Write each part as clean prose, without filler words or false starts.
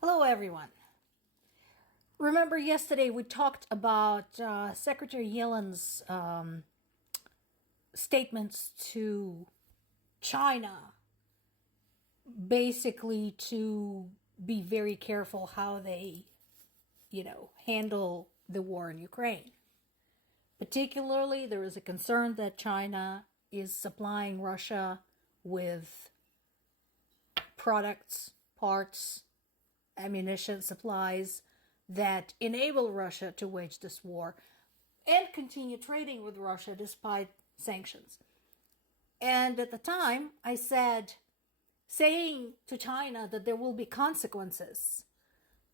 Hello, everyone. Remember yesterday we talked about Secretary Yellen's statements to China, basically to be very careful how they, handle the war in Ukraine. Particularly, there is a concern that China is supplying Russia with products, parts, ammunition, supplies that enable Russia to wage this war and continue trading with Russia despite sanctions. And at the time, I said, saying to China that there will be consequences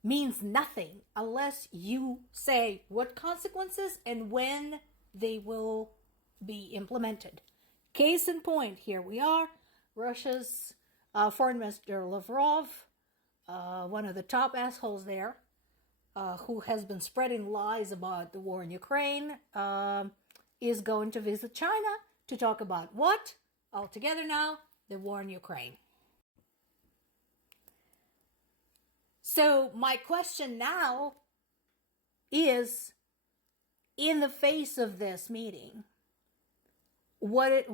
means nothing unless you say what consequences and when they will be implemented. Case in point, here we are. Russia's Foreign Minister Lavrov, one of the top assholes there, who has been spreading lies about the war in Ukraine, is going to visit China to talk about what? All together now, the war in Ukraine. So my question now is, in the face of this meeting, what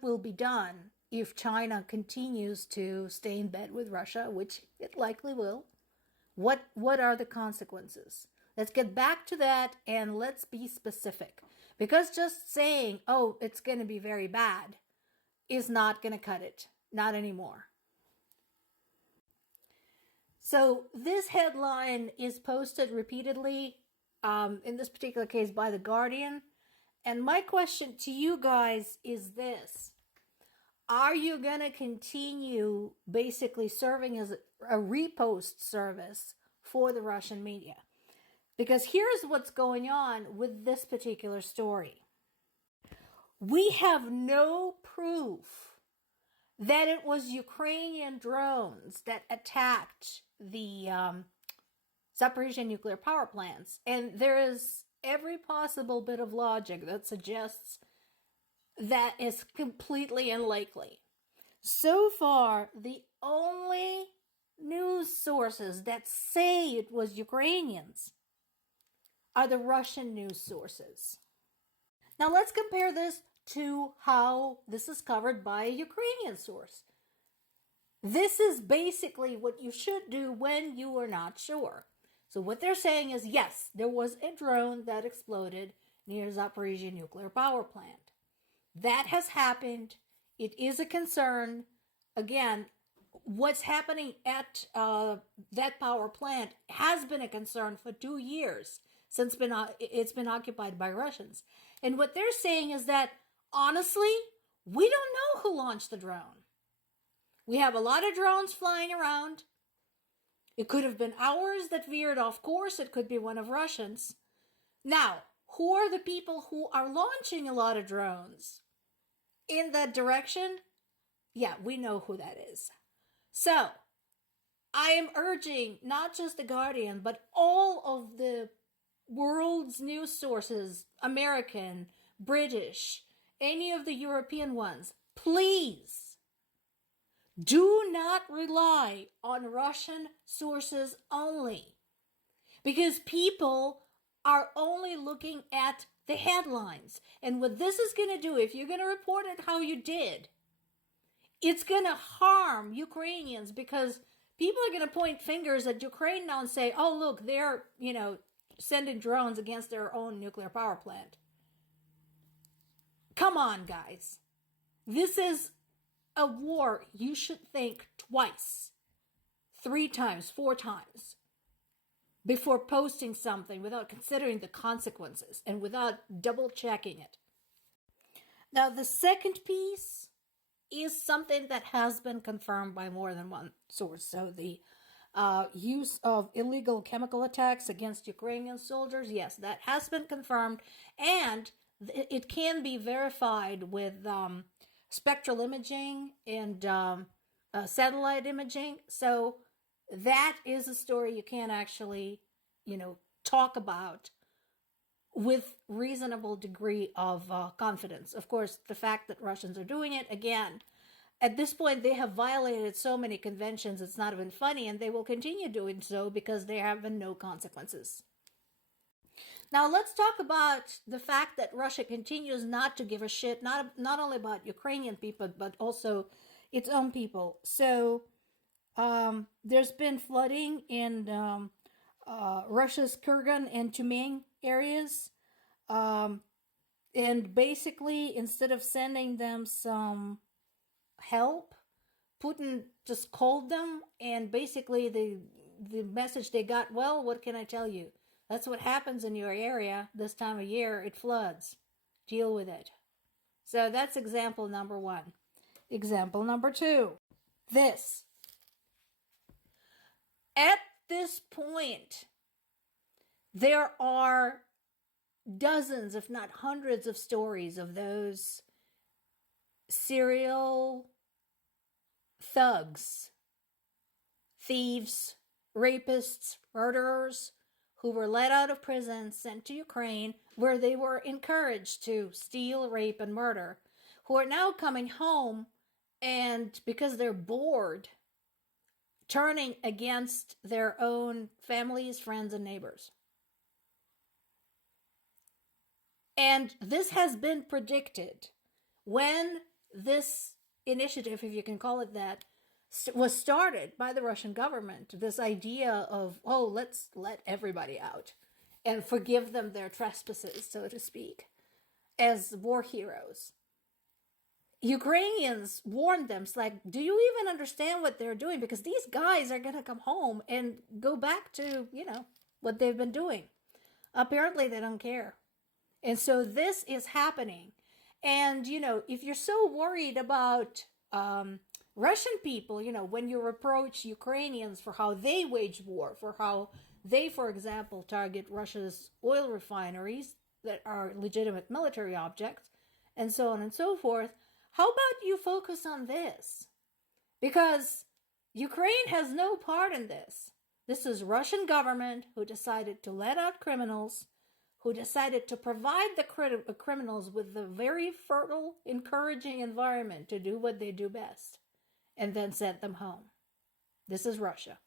will be done if China continues to stay in bed with Russia, which it likely will? What are the consequences? Let's get back to that and let's be specific. Because just saying, oh, it's going to be very bad is not going to cut it. Not anymore. So this headline is posted repeatedly, in this particular case by The Guardian. And my question to you guys is this. Are you going to continue basically serving as a repost service for the Russian media? Because here's what's going on with this particular story. We have no proof that it was Ukrainian drones that attacked the Zaporizhzhia nuclear power plants. And there is every possible bit of logic that suggests that is completely unlikely. So far, the only news sources that say it was Ukrainians are the Russian news sources. Now let's compare this to how this is covered by a Ukrainian source. This is basically what you should do when you are not sure. So what they're saying is, yes, there was a drone that exploded near Zaporizhzhia nuclear power plant. That has happened. It is a concern. Again, what's happening at that power plant has been a concern for 2 years since it's been occupied by Russians. And what they're saying is that, honestly, we don't know who launched the drone. We have a lot of drones flying around. It could have been ours that veered off course. It could be one of Russians. Now, who are the people who are launching a lot of drones in that direction? Yeah, we know who that is. So, I am urging not just The Guardian, but all of the world's news sources, American, British, any of the European ones, please do not rely on Russian sources only. Because people are only looking at the headlines. And what this is going to do, if you're going to report it how you did, it's going to harm Ukrainians, because people are going to point fingers at Ukraine now and say, oh, look, they're, sending drones against their own nuclear power plant. Come on, guys. This is a war you should think twice, 3 times, 4 times before posting something without considering the consequences and without double checking it. Now, the second piece is something that has been confirmed by more than one source. So the use of illegal chemical attacks against Ukrainian soldiers, yes, that has been confirmed, and it can be verified with spectral imaging and satellite imaging. So that is a story you can actually, talk about with reasonable degree of confidence. Of course, the fact that Russians are doing it, again, At this point, they have violated so many conventions, it's not even funny, and they will continue doing so because there have been no consequences. Now, let's talk about the fact that Russia continues not to give a shit, not only about Ukrainian people, but also its own people. So, there's been flooding in Russia's Kurgan and Tumen areas. And basically, instead of sending them some help, Putin just called them, and basically the message they got, well, what can I tell you? That's what happens in your area this time of year. It floods. Deal with it. So that's example number one. Example number two. This. At this point, there are dozens, if not hundreds, of stories of those serial thugs, thieves, rapists, murderers who were let out of prison, sent to Ukraine, where they were encouraged to steal, rape, and murder, who are now coming home and, because they're bored, turning against their own families, friends, and neighbors. And this has been predicted. When this initiative, if you can call it that, was started by the Russian government, this idea of, oh, let's let everybody out and forgive them their trespasses, so to speak, as war heroes. Ukrainians warned them, it's like, do you even understand what they're doing? Because these guys are going to come home and go back to, what they've been doing. Apparently, they don't care. And so this is happening. And, if you're so worried about Russian people, when you reproach Ukrainians for how they wage war, for how they, for example, target Russia's oil refineries that are legitimate military objects, and so on and so forth, how about you focus on this? Because Ukraine has no part in this. This is Russian government who decided to let out criminals, who decided to provide the criminals with the very fertile, encouraging environment to do what they do best, and then sent them home. This is Russia.